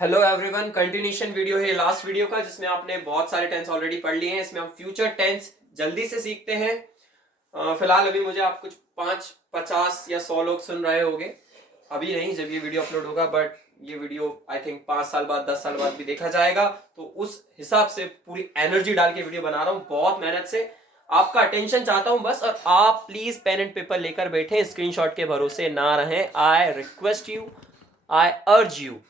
Hello everyone, continuation video है last video का जिसमें आपने बहुत सारे टेंस ऑलरेडी पढ़ लिए हैं। इसमें हम फ्यूचर टेंस जल्दी से सीखते हैं। फिलहाल अभी मुझे आप कुछ 5, 50 या 100 लोग सुन रहे होंगे, अभी नहीं जब ये वीडियो अपलोड होगा, बट ये वीडियो आई थिंक 5 साल बाद 10 साल बाद भी देखा जाएगा। तो उस हिसाब से पूरी एनर्जी डाल के वीडियो बना रहा हूँ, बहुत मेहनत से। आपका अटेंशन चाहता हूं बस, और आप प्लीज पेन एंड पेपर लेकर बैठे, स्क्रीनशॉट के भरोसे ना रहें। I request you, I urge you,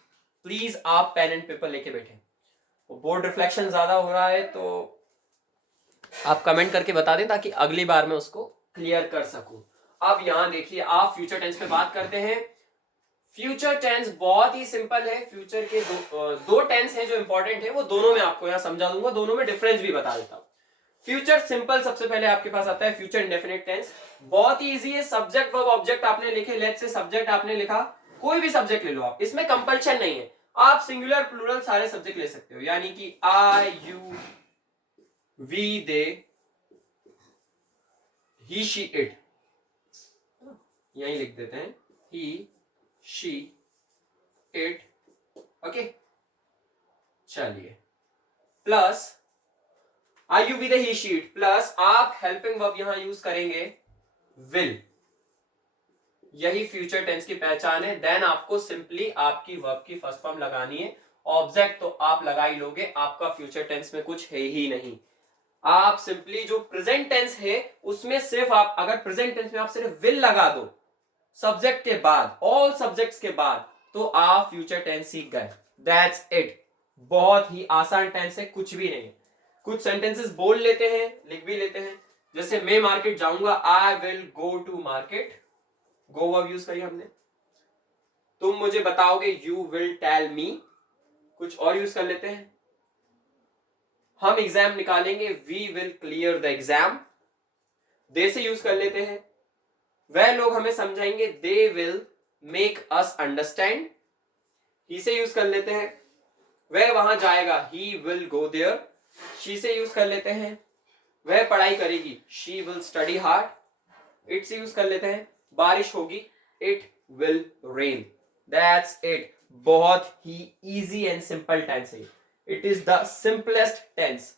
please आप पेन एंड पेपर लेके बैठे। बोर्ड रिफ्लेक्शन ज्यादा हो रहा है तो आप कमेंट करके बता दें ताकि अगली बार मैं उसको क्लियर कर सकूं। अब यहां देखिए, आप फ्यूचर टेंस पे बात करते हैं। फ्यूचर टेंस बहुत ही सिंपल है। फ्यूचर के दो टेंस हैं जो इंपॉर्टेंट है, वो दोनों में आपको यहां समझा दूंगा, दोनों में डिफरेंस भी बता देता हूं। फ्यूचर सिंपल सबसे पहले आपके पास आता है फ्यूचर इंडेफिनिट टेंस। बहुत ही इजी है। सब्जेक्ट वर्ब ऑब्जेक्ट आपने लिखे, लेट्स से सब्जेक्ट आपने लिखा, कोई भी सब्जेक्ट ले लो आप, इसमें कंपल्शन नहीं है, आप सिंगुलर प्लूरल सारे सब्जेक्ट ले सकते हो। यानी कि I, you, we, they, he, she, it, यही लिख देते हैं, ही, शी, इट। ओके, चलिए, plus I, you, we, they, he, she, it, plus आप हेल्पिंग वर्ब यहां यूज करेंगे विल। यही फ्यूचर टेंस की पहचान है। देन आपको सिंपली आपकी वर्ब की फर्स्ट फॉर्म लगानी है। ऑब्जेक्ट तो आप लगा ही लोगे, आपका फ्यूचर टेंस में कुछ है ही नहीं। आप सिंपली जो प्रेजेंट टेंस है उसमें सिर्फ आप, अगर प्रेजेंट टेंस में आप सिर्फ विल लगा दो सब्जेक्ट के बाद, ऑल सब्जेक्ट्स के बाद, तो आप फ्यूचर टेंस सीख गए। That's it. बहुत ही आसान टेंस है, कुछ भी नहीं है। कुछ सेंटेंसेस बोल लेते हैं, लिख भी लेते हैं, जैसे मैं मार्केट जाऊंगा, I will go to market, go verb use करिए हमने। तुम मुझे बताओगे, यू विल टेल मी। कुछ और यूज कर लेते हैं, हम एग्जाम निकालेंगे, we will clear the exam. They से यूज कर लेते हैं, वह लोग हमें समझाएंगे, they will make us understand. He से यूज कर लेते हैं, वह वहां जाएगा, he will go there. She से यूज कर लेते हैं, वह पढ़ाई करेगी, she will study hard. It से यूज कर लेते हैं, बारिश होगी, it will rain. That's it. बहुत ही इजी एंड सिंपल टेंस है। It is the simplest tense,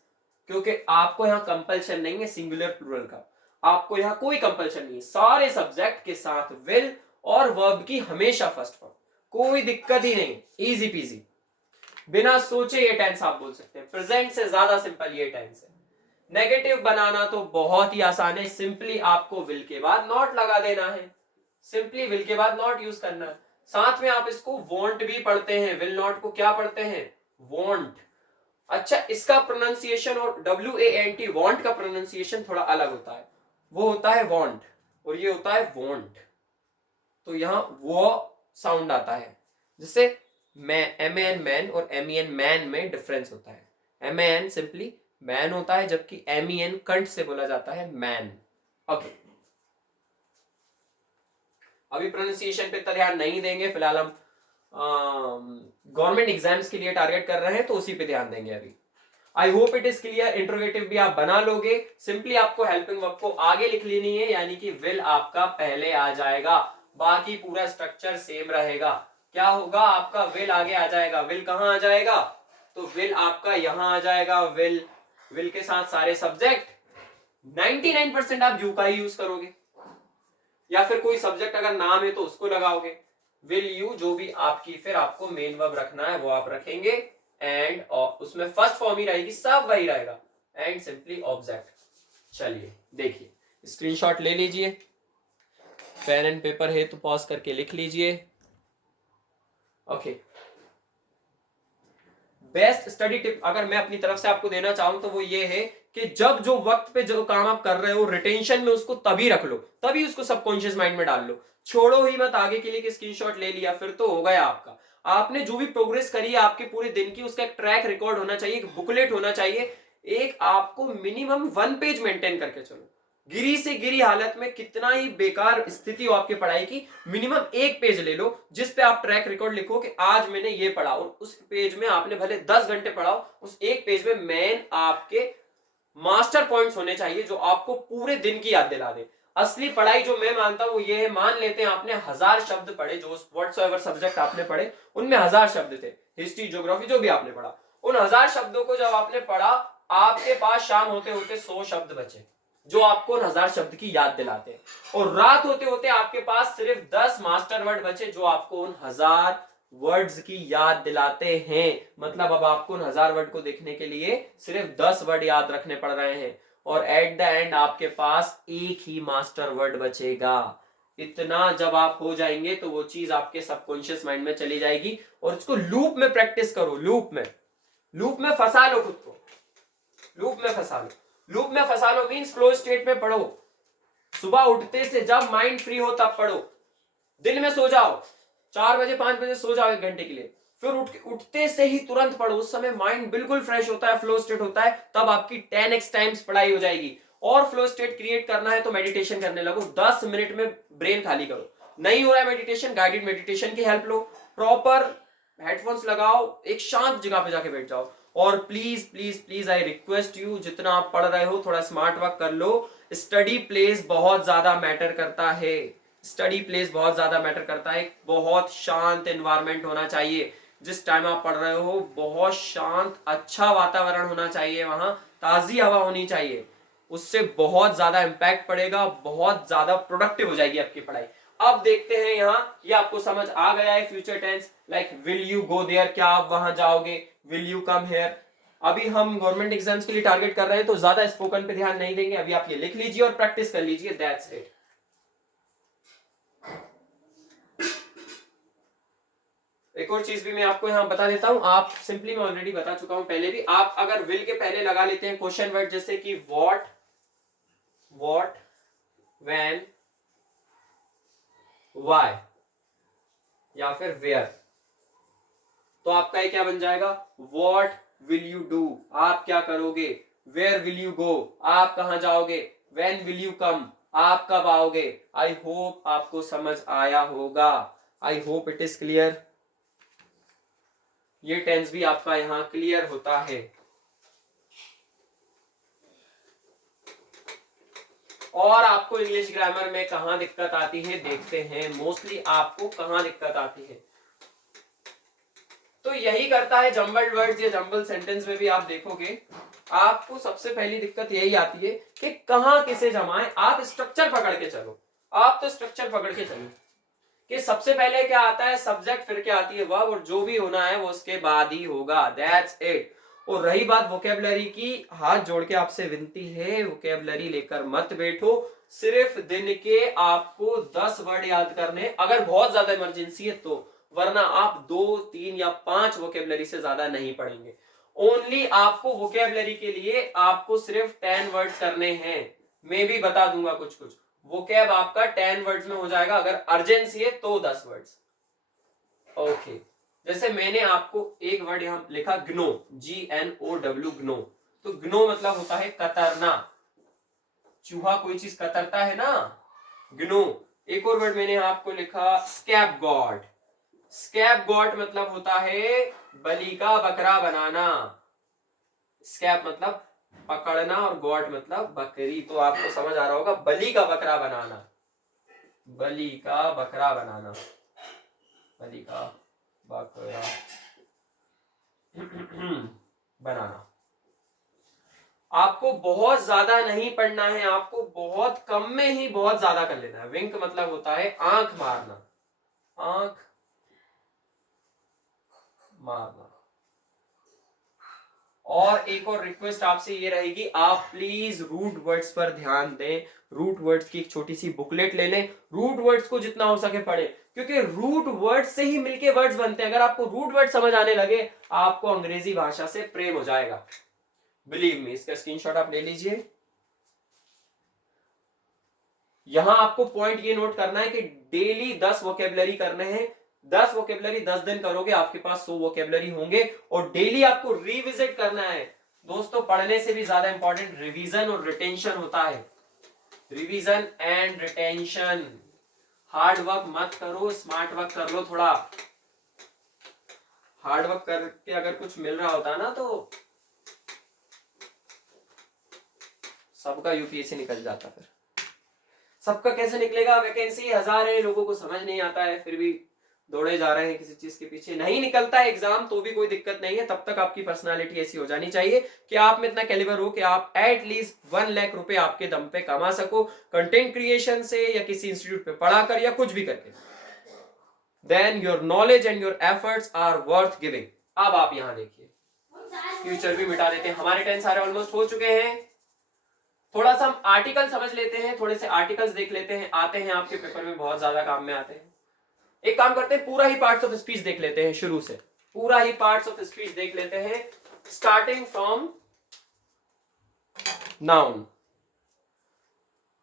क्योंकि आपको यहां कंपल्शन नहीं है सिंगुलर प्लूरल का। आपको यहां कोई कंपल्शन नहीं है, सारे सब्जेक्ट के साथ विल और वर्ब की हमेशा फर्स्ट फॉर्म, कोई दिक्कत ही नहीं, इजी पीजी। बिना सोचे ये टेंस आप बोल सकते हैं। प्रेजेंट से ज्यादा सिंपल ये टेंस है। नेगेटिव बनाना तो बहुत ही आसान है, सिंपली आपको विल के बाद नॉट लगा देना है। सिंपली विल के बाद नॉट यूज करना है। साथ में आप इसको वॉन्ट भी पढ़ते हैं, विल नॉट को क्या पढ़ते हैं, वॉन्ट। अच्छा, इसका प्रोनाउंसिएशन और WANT वॉन्ट का प्रोनाउंसिएशन थोड़ा अलग होता है, वो होता है वॉन्ट और ये होता है वॉन्ट। तो यहां वो साउंड आता है, जैसे मैं, MAN मैन और MEN मैन में डिफरेंस होता है। MAN सिंपली मैन होता है, जबकि MEN कंठ से बोला जाता है मैन। ओके, अभी प्रोनाउंसिएशन पे इतना ध्यान नहीं देंगे, फिलहाल हम गवर्नमेंट एग्जाम्स के लिए टारगेट कर रहे हैं तो उसी पे ध्यान देंगे अभी। I hope it is clear. Interrogative भी आप बना लोगे, सिंपली आपको हेल्पिंग वर्ब को आगे लिख लेनी है, यानी कि विल आपका पहले आ जाएगा, बाकी पूरा स्ट्रक्चर सेम रहेगा। क्या होगा, आपका विल आगे आ जाएगा। विल कहां आ जाएगा, तो विल आपका यहां आ जाएगा। विल, विल के साथ सारे सब्जेक्ट, 99% आप यू का ही यूज करोगे, या फिर कोई सब्जेक्ट अगर नाम है तो उसको लगाओगे। विल यू, जो भी आपकी फिर आपको मेन वर्ब रखना है वो आप रखेंगे, एंड उसमें फर्स्ट फॉर्म ही रहेगी, सब वही रहेगा, एंड सिंपली ऑब्जेक्ट। चलिए देखिए, स्क्रीनशॉट ले लीजिए, पेन एंड पेपर है तो पॉज करके लिख लीजिए। ओके, बेस्ट स्टडी टिप अगर मैं अपनी तरफ से आपको देना चाहूं तो वो ये है कि जब जो वक्त पे जो काम आप कर रहे हो रिटेंशन में उसको तभी रख लो, तभी उसको सबकॉन्शियस माइंड में डाल लो। छोड़ो ही मत आगे के लिए कि स्क्रीनशॉट ले लिया फिर तो हो गया आपका। आपने जो भी प्रोग्रेस करी है आपके पूरे दिन की, उसका एक ट्रैक रिकॉर्ड होना चाहिए, एक बुकलेट होना चाहिए। एक आपको मिनिमम 1 पेज मेंटेन करके चलो। गिरी से गिरी हालत में, कितना ही बेकार स्थिति हो आपके पढ़ाई की, मिनिमम 1 पेज ले लो जिस पे आप ट्रैक रिकॉर्ड लिखो कि आज मैंने ये पढ़ा, और उस पेज में आपने भले 10 घंटे पढ़ा हो, उस एक पेज में मेन आपके मास्टर पॉइंट्स होने चाहिए जो आपको पूरे दिन की याद दिला दे। असली पढ़ाई जो मैं मानता हूं वो ये है, मान लेते हैं आपने 1000 शब्द पढ़े, जो व्हाट्सएवर सब्जेक्ट आपने पढ़े उनमें 1000 शब्द थे, हिस्ट्री, ज्योग्राफी, जो भी आपने पढ़ा, उन 1000 शब्दों को जब आपने पढ़ा, आपके पास शाम होते होते 100 शब्द बचे जो आपको उन 1000 शब्द की याद दिलाते हैं, और रात होते होते आपके पास सिर्फ 10 मास्टर वर्ड बचे जो आपको उन 1000 वर्ड्स की याद दिलाते हैं। मतलब अब आपको उन 1000 वर्ड को देखने के लिए सिर्फ 10 वर्ड याद रखने पड़ रहे हैं, और एट द एंड आपके पास एक ही मास्टर वर्ड बचेगा। इतना जब आप हो जाएंगे तो वो चीज आपके सबकॉन्शियस माइंड में चली जाएगी, और इसको लूप में प्रैक्टिस करो, लूप में फंसा लो खुद को, लूप में फंसा लो। लूप में फंसा लो मीन्स फ्लो स्टेट में पढ़ो, सुबह उठते से जब माइंड फ्री हो तब पढ़ो, दिन में सो जाओ 4 बजे 5 बजे सो जाओ 1 घंटे के लिए, फिर उठते से ही तुरंत पढ़ो, उस समय माइंड बिल्कुल फ्रेश होता है, फ्लो स्टेट होता है, तब आपकी 10x टाइम्स पढ़ाई हो जाएगी। और फ्लो स्टेट क्रिएट करना है तो मेडिटेशन करने लगो, 10 मिनट में ब्रेन खाली करो। नहीं हो रहा है मेडिटेशन, गाइडेड मेडिटेशन की हेल्प लो, प्रॉपर हेडफोन्स लगाओ, एक शांत जगह पे जाके बैठ जाओ, और please please please I request you, जितना आप पढ़ रहे हो थोड़ा स्मार्ट वर्क कर लो। स्टडी प्लेस बहुत ज्यादा मैटर करता है, स्टडी प्लेस बहुत ज्यादा मैटर करता है। बहुत शांत एनवायरनमेंट होना चाहिए जिस टाइम आप पढ़ रहे हो, बहुत शांत अच्छा वातावरण होना चाहिए, वहां ताजी हवा होनी चाहिए, उससे बहुत ज्यादा इंपैक्ट पड़ेगा, बहुत ज्यादा प्रोडक्टिव हो जाएगी आपकी पढ़ाई। अब देखते हैं यहाँ, ये आपको समझ आ गया है future tense, like will you go there, क्या आप वहां जाओगे, विल यू कम हेयर। अभी हम गवर्नमेंट एग्जाम्स के लिए टारगेट कर रहे हैं तो ज्यादा स्पोकन पे ध्यान नहीं देंगे, अभी आप ये लिख लीजिए और प्रैक्टिस कर लीजिए, दैट्स इट। एक और चीज भी मैं आपको यहां बता देता हूं, आप सिंपली मैं ऑलरेडी बता चुका हूं पहले भी, आप अगर विल के पहले लगा लेते हैं क्वेश्चन वर्ड जैसे कि व्हाट, व्हेन, व्हाई या फिर वेयर, तो आपका ये क्या बन जाएगा, व्हाट विल यू डू, आप क्या करोगे, वेयर विल यू गो, आप कहां जाओगे, व्हेन विल यू कम, आप कब आओगे। आई होप आपको समझ आया होगा, I hope it is clear. ये टेंस भी आपका यहां क्लियर होता है। और आपको इंग्लिश ग्रामर में कहां दिक्कत आती है देखते हैं, मोस्टली आपको कहां दिक्कत आती है, तो यही करता है जंबल्ड वर्ड्स या जंबल सेंटेंस में भी आप देखोगे, आपको सबसे पहली दिक्कत यही आती है कि कहां किसे जमाएं। आप स्ट्रक्चर पकड़ के चलो, आप तो स्ट्रक्चर पकड़ के चलो कि सबसे पहले क्या आता है सब्जेक्ट, फिर क्या आती है वर्ब, और जो भी होना है वो उसके बाद ही होगा, दैट्स इट। और रही बात वोकेबलरी की, हाथ जोड़ के आपसे विनती है, वोकेबलरी लेकर मत बैठो, सिर्फ दिन के आपको 10 वर्ड याद करने, अगर बहुत ज्यादा इमरजेंसी है तो, वरना आप 2, 3 या 5 वोकेबलरी से ज्यादा नहीं पढ़ेंगे। ओनली आपको वोकेबलरी के लिए आपको सिर्फ 10 वर्ड्स करने हैं, मैं भी बता दूंगा कुछ कुछ, वोकैब आपका 10 वर्ड्स में हो जाएगा, अगर अर्जेंसी है तो 10 वर्ड्स। ओके, जैसे मैंने आपको एक वर्ड यहां लिखा ग्नो, GNOW, ग्नो, तो ग्नो मतलब होता है कतरना, चूहा कोई चीज कतरता है ना, ग्नो। एक और वर्ड मैंने आपको लिखा स्कैप गॉड, स्कैप गॉड मतलब होता है बलि का बकरा बनाना, स्कैप मतलब पकड़ना और गॉड मतलब बकरी, तो आपको समझ आ रहा होगा बलि का बकरा बनाना, बलि का बकरा बनाना, बलि का बकरा बनाना। आपको बहुत ज्यादा नहीं पढ़ना है, आपको बहुत कम में ही बहुत ज्यादा कर लेना है। विंक मतलब होता है आंख मारना, आंख मारना। और एक और रिक्वेस्ट आपसे ये रहेगी, आप प्लीज रूट वर्ड्स पर ध्यान दें, रूट वर्ड्स की एक छोटी सी बुकलेट ले लें, रूट वर्ड्स को जितना हो सके पढ़ें, क्योंकि रूट वर्ड्स से ही मिलके वर्ड्स बनते हैं। अगर आपको रूट वर्ड समझ आने लगे, आपको अंग्रेजी भाषा से प्रेम हो जाएगा, बिलीव मी। इसका स्क्रीनशॉट आप ले लीजिए। यहां आपको पॉइंट ये नोट करना है कि डेली 10 वोकेबलरी करने हैं, 10 वोकेबलरी 10 दिन करोगे, आपके पास 100 वोकेबलरी होंगे, और डेली आपको रिविजिट करना है। दोस्तों, पढ़ने से भी ज्यादा इंपॉर्टेंट रिवीजन और रिटेंशन होता है, revision and retention. Hard work मत करो, स्मार्ट वर्क कर लो थोड़ा। हार्ड वर्क करके अगर कुछ मिल रहा होता ना तो सबका यूपीएससी निकल जाता। फिर सबका कैसे निकलेगा, वैकेंसी 1000 है, लोगों को समझ नहीं आता है, फिर भी दौड़े जा रहे हैं किसी चीज के पीछे, नहीं निकलता है एग्जाम तो भी कोई दिक्कत नहीं है, तब तक आपकी पर्सनालिटी ऐसी हो जानी चाहिए कि आप में इतना कैलिबर हो कि आप एटलीस्ट 1 लाख रुपए आपके दम पे कमा सको, कंटेंट क्रिएशन से या किसी इंस्टीट्यूट पे पढ़ाकर या कुछ भी करके। Then your knowledge and your efforts are worth giving. अब आप यहां देखिए, फ्यूचर भी मिटा देते हैं, हमारे 10 सारे ऑलमोस्ट हो चुके हैं। थोड़ा सा हम आर्टिकल समझ लेते हैं, थोड़े से आर्टिकल्स देख लेते हैं, आते हैं आपके पेपर में, बहुत ज्यादा काम में आते हैं। एक काम करते हैं, पूरा ही पार्ट्स ऑफ स्पीच देख लेते हैं, शुरू से पूरा ही पार्ट्स ऑफ स्पीच देख लेते हैं, starting from noun.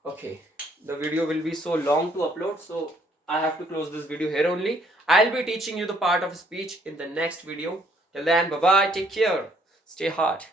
Okay, the video will be so long to upload, so I have to close this video here only. I'll be teaching you the part of speech in the next video. Till then, bye bye, take care, stay hard.